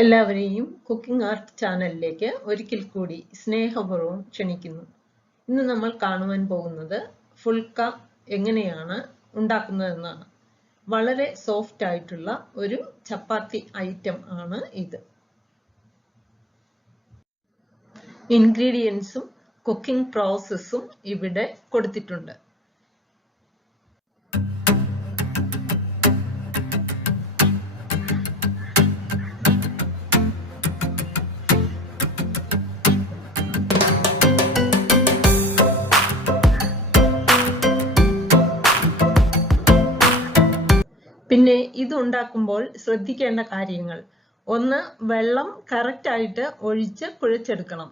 എല്ലാവരെയും cooking art ചാനലിലേക്ക് ഒരിക്കൽ കൂടി സ്നേഹപൂർവ്വം ക്ഷണിക്കുന്നു. ഇന്ന് നമ്മൾ കാണുവാൻ പോകുന്നത് ഫുൾക്ക എങ്ങനെയാണ് ഉണ്ടാക്കുന്നതെന്നാണ്. വളരെ സോഫ്റ്റ് ആയിട്ടുള്ള ഒരു ചപ്പാത്തി ഐറ്റം ആണ് ഇത്. ഇൻഗ്രീഡിയൻസും കുക്കിംഗ് പ്രോസസ്സും ഇവിടെ കൊടുത്തിട്ടുണ്ട്. പിന്നെ ഇത് ഉണ്ടാക്കുമ്പോൾ ശ്രദ്ധിക്കേണ്ട കാര്യങ്ങൾ: 1. വെള്ളം കറക്റ്റ് ആയിട്ട് ഒഴിച്ച് കുഴച്ചെടുക്കണം.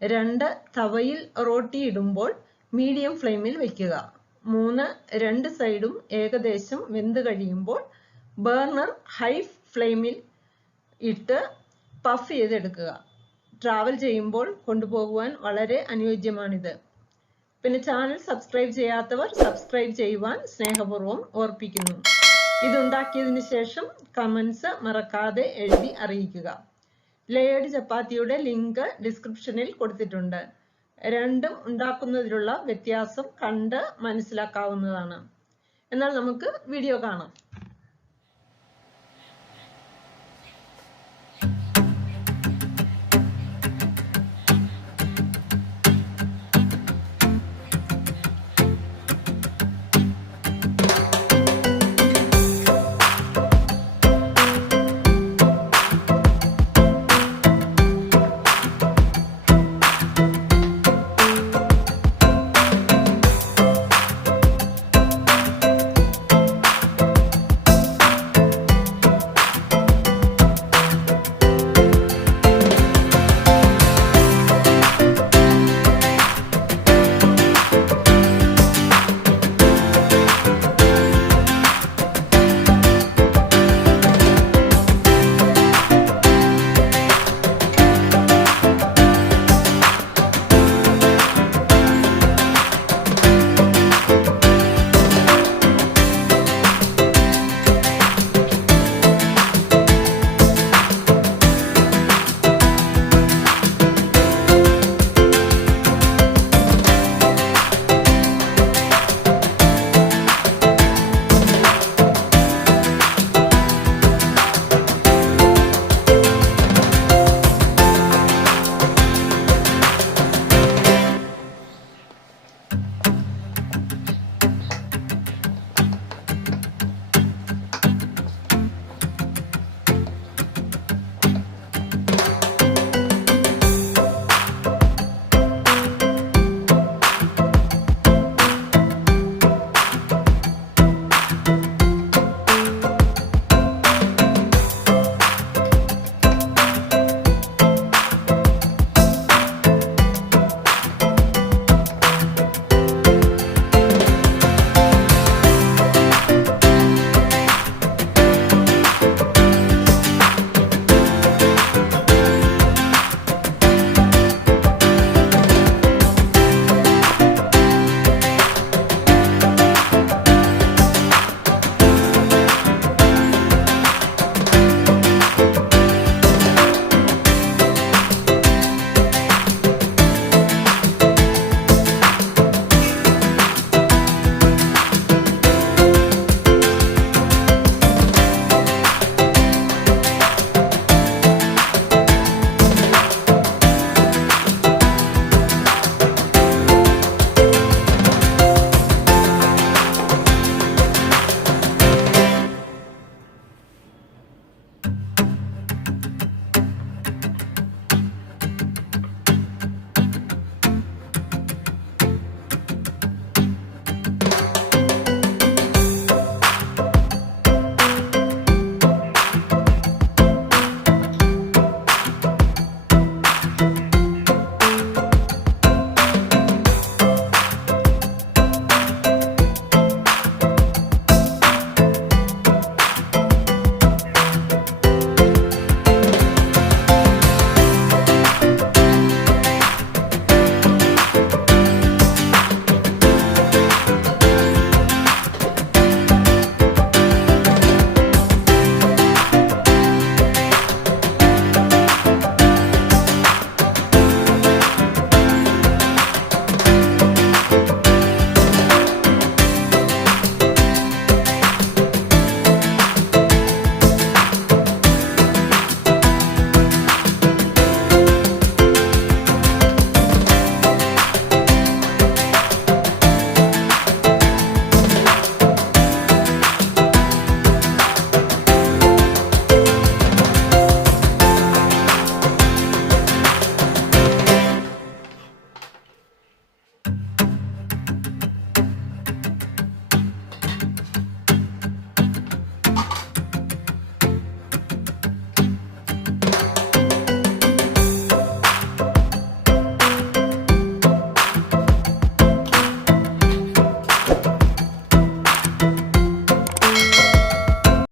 2. തവയിൽ റോട്ടി ഇടുമ്പോൾ മീഡിയം ഫ്ലെയിമിൽ വെക്കുക. 3. രണ്ട് സൈഡും ഏകദേശം വെന്ത് കഴിയുമ്പോൾ ബർണർ ഹൈ ഫ്ലെയിമിൽ ഇട്ട് പഫ് ചെയ്തെടുക്കുക. ട്രാവൽ ചെയ്യുമ്പോൾ കൊണ്ടുപോകുവാൻ വളരെ അനുയോജ്യമാണിത്. പിന്നെ ചാനൽ സബ്സ്ക്രൈബ് ചെയ്യാത്തവർ സബ്സ്ക്രൈബ് ചെയ്യുവാൻ സ്നേഹപൂർവ്വം ഓർപ്പിക്കുന്നു. ഇതുണ്ടാക്കിയതിനു ശേഷം കമന്റ്സ് മറക്കാതെ എഴുതി അറിയിക്കുക. ലേയേർഡ് ചപ്പാത്തിയുടെ ലിങ്ക് ഡിസ്ക്രിപ്ഷനിൽ കൊടുത്തിട്ടുണ്ട്. രണ്ടും ഉണ്ടാക്കുന്നതിലുള്ള വ്യത്യാസം കണ്ട് മനസ്സിലാക്കാവുന്നതാണ്. എന്നാൽ നമുക്ക് വീഡിയോ കാണാം.